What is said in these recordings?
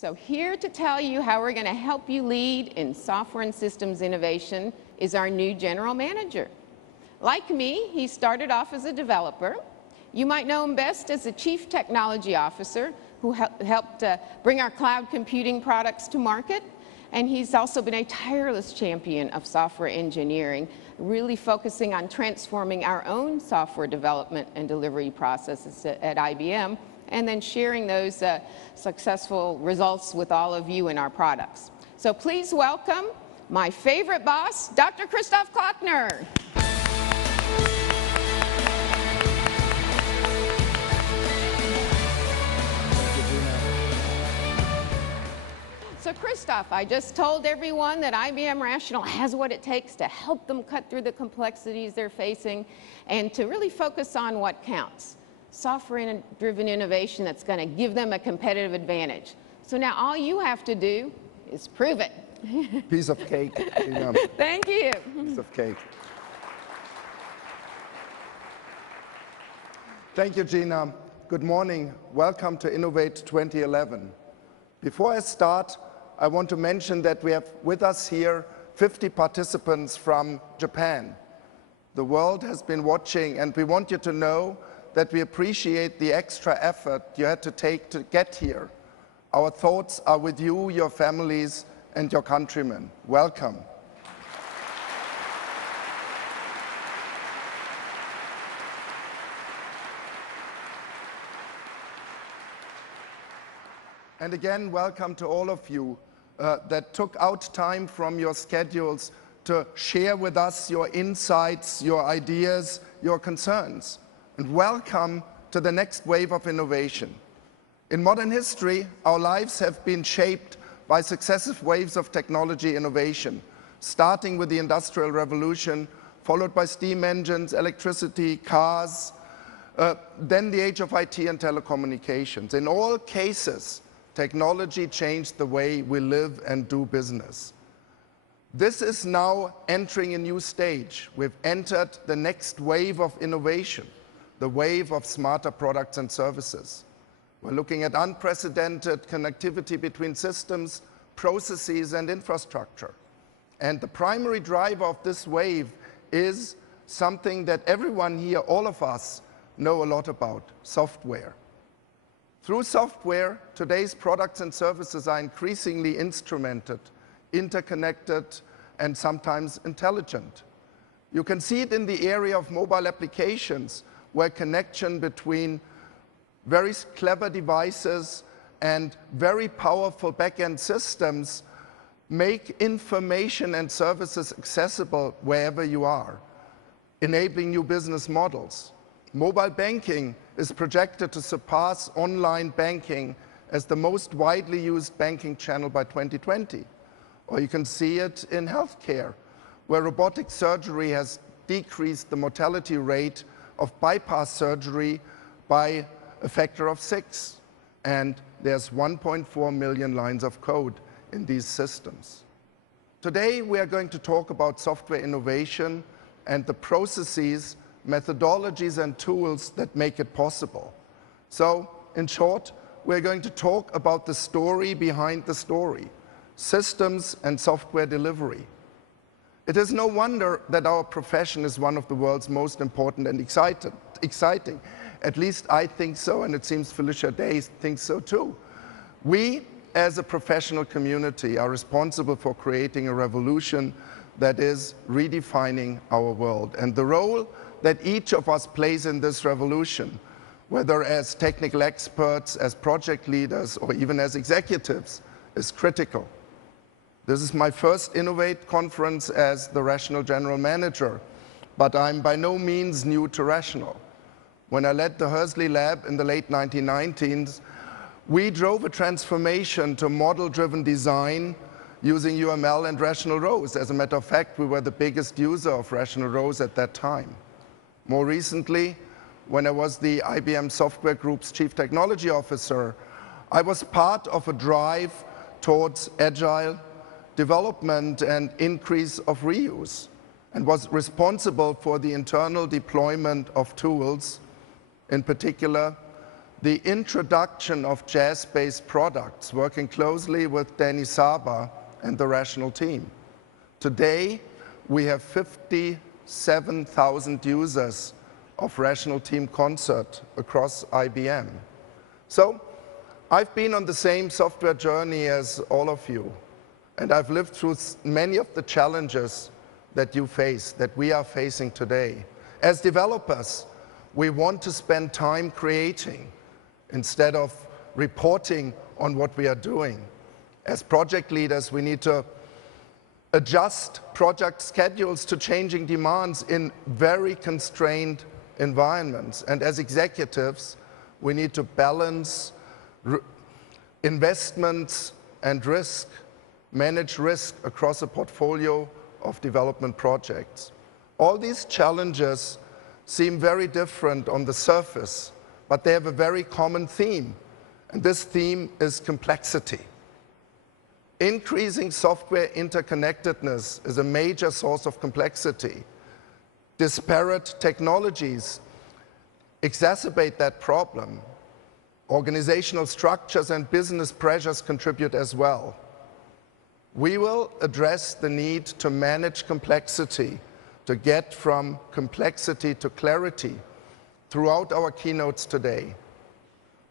So here to tell you how we're going to help you lead in software and systems innovation is our new general manager. Like me, he started off as a developer. You might know him best as the Chief Technology Officer who helped bring our cloud computing products to market. And he's also been a tireless champion of software engineering, really focusing on transforming our own software development and delivery processes at IBM, and then sharing those successful results with all of you in our products. So please welcome my favorite boss, Dr. Kristof Kloeckner. So Kristof, I just told everyone that IBM Rational has what it takes to help them cut through the they're facing and to really focus on what counts. Software-driven innovation that's going to give them a competitive advantage. So now all you have to do is prove it. Piece of cake. Thank you. Piece of cake. Thank you, Gina. Good morning. Welcome to Innovate 2011. Before I start, I want to mention that we have with us here 50 participants from Japan. The world has been watching, and we want you to know that we appreciate the extra effort you had to take to get here. Our thoughts are with you, your families, and your countrymen. Welcome. And again, welcome to all of you that took out time from your schedules to share with us your insights, your ideas, your concerns. And welcome to the next wave of innovation. In modern history, our lives have been shaped by successive waves of technology innovation, starting with the Industrial Revolution, followed by steam engines, electricity, cars, then the age of IT and telecommunications. In all cases, technology changed the way we live and do business. This is now entering a new stage. We've entered the next wave of innovation, the wave of smarter products and services. We're looking at unprecedented connectivity between systems, processes, and infrastructure. And the primary driver of this wave is something that everyone here, all of us, know a lot about: software. Through software, today's products and services are increasingly instrumented, interconnected, and sometimes intelligent. You can see it in the area of mobile applications, where connection between very clever devices and very powerful back-end systems make information and services accessible wherever you are, enabling new business models. Mobile banking is projected to surpass online banking as the most widely used banking channel by 2020. Or you can see it in healthcare, where robotic surgery has decreased the mortality rate of bypass surgery by a factor of 6. And there's 1.4 million lines of code in these systems. Today, we are going to talk about software innovation and the processes, methodologies, and tools that make it possible. So, in short, we're going to talk about the story behind the story: systems and software delivery. It is no wonder that our profession is one of the world's most important and exciting. At least I think so, and it seems Felicia Day thinks so too. We, as a professional community, are responsible for creating a revolution that is redefining our world. And the role that each of us plays in this revolution, whether as technical experts, as project leaders, or even as executives, is critical. This is my first Innovate conference as the Rational General Manager, but I'm by no means new to Rational. When I led the Hursley Lab in the late 1990s, we drove a transformation to model-driven design using UML and Rational Rows. As a matter of fact, we were the biggest user of Rational Rows at that time. More recently, when I was the IBM Software Group's Chief Technology Officer, I was part of a drive towards agile development and increase of reuse, and was responsible for the internal deployment of tools, in particular the introduction of jazz-based products, working closely with Danny Saba and the Rational team. Today, we have 57,000 users of Rational Team Concert across IBM. So, I've been on the same software journey as all of you, and I've lived through many of the challenges that you face, that we are facing today. As developers, we want to spend time creating instead of reporting on what we are doing. As project leaders, we need to adjust project schedules to changing demands in very constrained environments. And as executives, we need to balance investments and risk, manage risk across a portfolio of development projects. All these challenges seem very different on the surface, but they have a very common theme, and this theme is complexity. Increasing software interconnectedness is a major source of complexity. Disparate technologies exacerbate that problem. Organizational structures and business pressures contribute as well. We will address the need to manage complexity, to get from complexity to clarity throughout our keynotes today.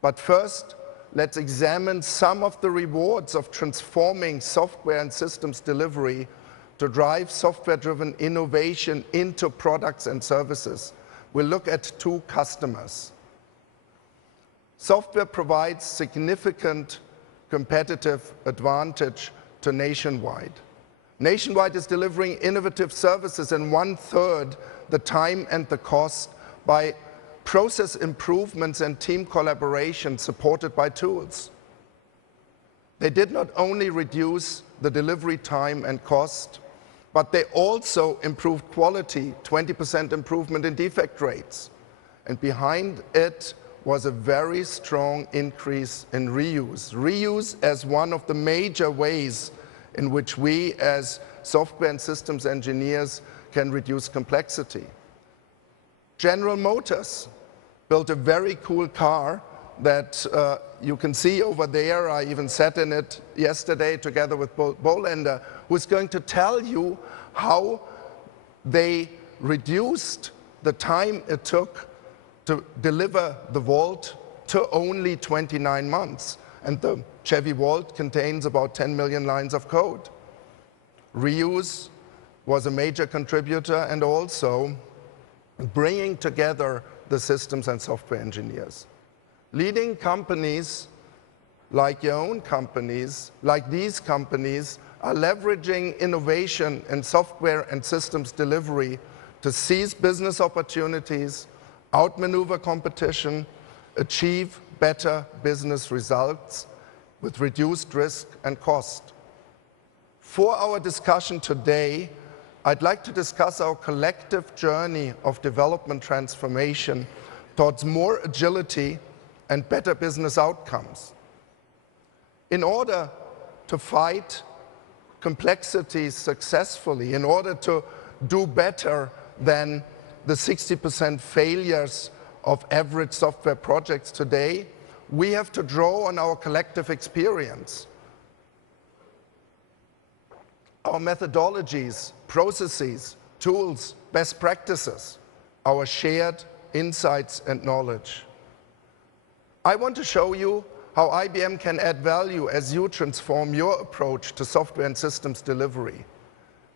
But first, let's examine some of the rewards of transforming software and systems delivery to drive software-driven innovation into products and services. We'll look at two customers. Software provides significant competitive advantage to Nationwide. Nationwide is delivering innovative services in 1/3 the time and the cost by process improvements and team collaboration supported by tools. They did not only reduce the delivery time and cost, but they also improved quality, 20% improvement in defect rates. And behind it was a very strong increase in reuse. Reuse as one of the major ways in which we as software and systems engineers can reduce complexity. General Motors built a very cool car that you can see over there. I even sat in it yesterday together with Bolender, who's going to tell you how they reduced the time it took to deliver the Volt to only 29 months. And the Chevy Volt contains about 10 million lines of code. Reuse was a major contributor, and also bringing together the systems and software engineers. Leading companies, like your own companies, like these companies, are leveraging innovation in software and systems delivery to seize business opportunities, outmaneuver competition, achieve better business results with reduced risk and cost. For our discussion today, I'd like to discuss our collective journey of development transformation towards more agility and better business outcomes. In order to fight complexity successfully, in order to do better than the 60% failures of average software projects today, we have to draw on our collective experience. Our methodologies, processes, tools, best practices, our shared insights and knowledge. I want to show you how IBM can add value as you transform your approach to software and systems delivery.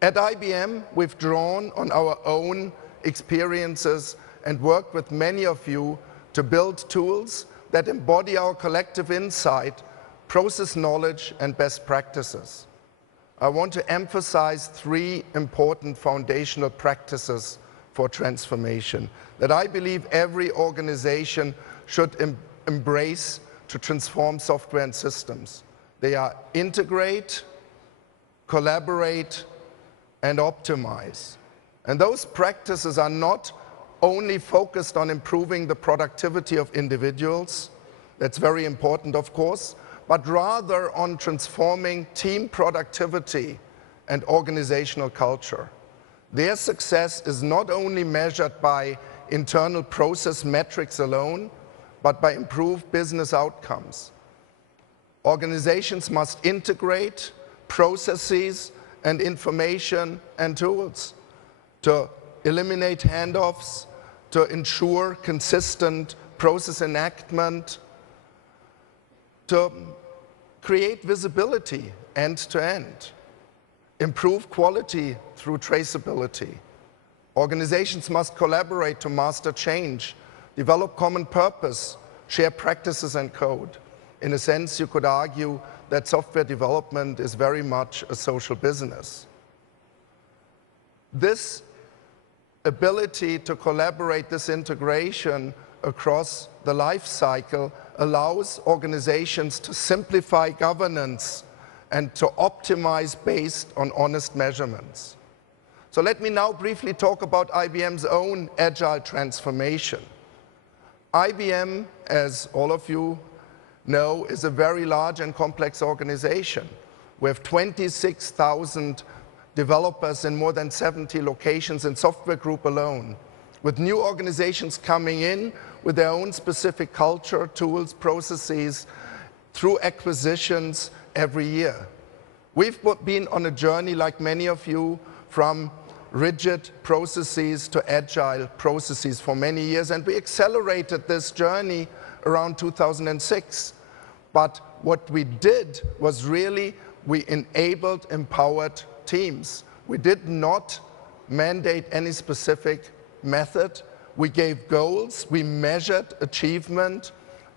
At IBM, we've drawn on our own experiences and worked with many of you to build tools that embody our collective insight, process knowledge, and best practices. I want to emphasize three important foundational practices for transformation that I believe every organization should embrace to transform software and systems. They are integrate, collaborate, and optimize. And those practices are not only focused on improving the productivity of individuals, that's very important of course, but rather on transforming team productivity and organizational culture. Their success is not only measured by internal process metrics alone, but by improved business outcomes. Organizations must integrate processes and information and tools to eliminate handoffs, to ensure consistent process enactment, to create visibility end-to-end, improve quality through traceability. Organizations must collaborate to master change, develop common purpose, share practices and code. In a sense, you could argue that software development is very much a social business. This ability to collaborate, this integration across the life cycle allows organizations to simplify governance and to optimize based on honest measurements. So let me now briefly talk about IBM's own agile transformation. IBM, as all of you know, is a very large and complex organization. We have 26,000 developers in more than 70 locations in Software Group alone, with new organizations coming in with their own specific culture, tools, processes, through acquisitions every year. We've been on a journey, like many of you, from rigid processes to agile processes for many years, and we accelerated this journey around 2006. But what we did was really, we enabled empowered teams. We did not mandate any specific method. We gave goals, we measured achievement,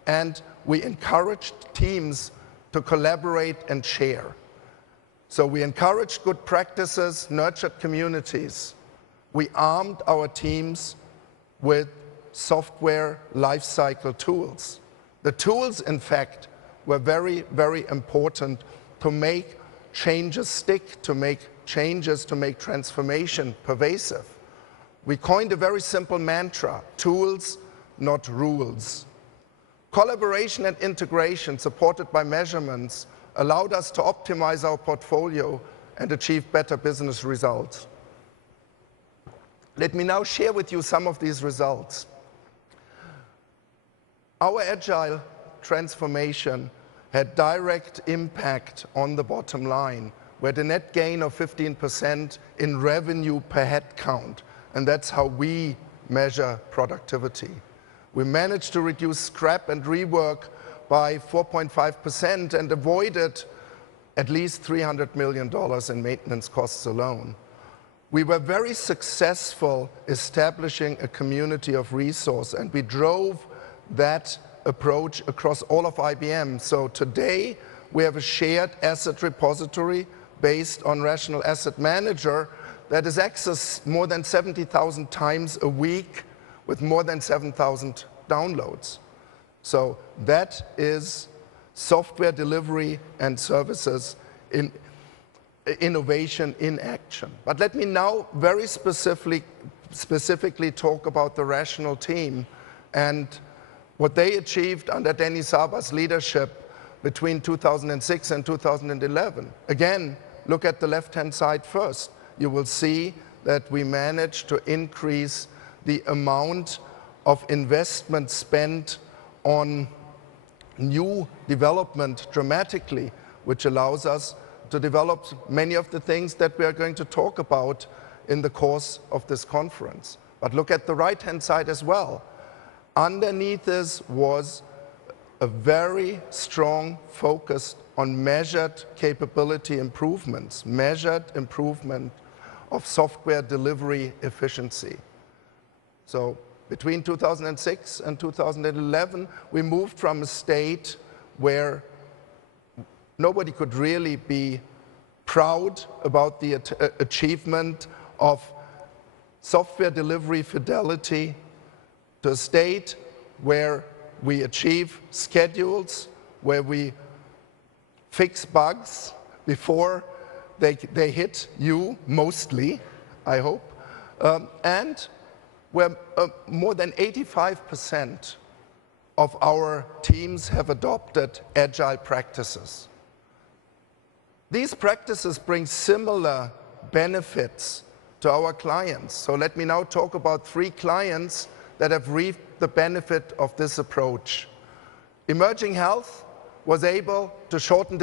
and we encouraged teams to collaborate and share. So we encouraged good practices, nurtured communities. We armed our teams with software lifecycle tools. The tools, in fact, were very, very important to make changes stick, to make changes, to make transformation pervasive. We coined a very simple mantra: tools, not rules. Collaboration and integration, supported by measurements, allowed us to optimize our portfolio and achieve better business results. Let me now share with you some of these results. Our agile transformation had direct impact on the bottom line. We had a net gain of 15% in revenue per head count, and that's how we measure productivity. We managed to reduce scrap and rework by 4.5% and avoided at least $300 million in maintenance costs alone. We were very successful establishing a community of resource, and we drove that approach across all of IBM. So today, we have a shared asset repository based on Rational Asset Manager that is accessed more than 70,000 times a week with more than 7,000 downloads. So that is software delivery and services in innovation in action. But let me now very specifically talk about the Rational team and what they achieved under Denny Saba's leadership between 2006 and 2011. Again, look at the left-hand side first. You will see that we managed to increase the amount of investment spent on new development dramatically, which allows us to develop many of the things that we are going to talk about in the course of this conference. But look at the right-hand side as well. Underneath this was a very strong focus on measured capability improvements, measured improvement of software delivery efficiency. So between 2006 and 2011, we moved from a state where nobody could really be proud about the achievement of software delivery fidelity to a state where we achieve schedules, where we fix bugs before they hit you, mostly, I hope, and where more than 85% of our teams have adopted agile practices. These practices bring similar benefits to our clients. So let me now talk about 3 clients that have reaped the benefit of this approach. Emerging health was able to shorten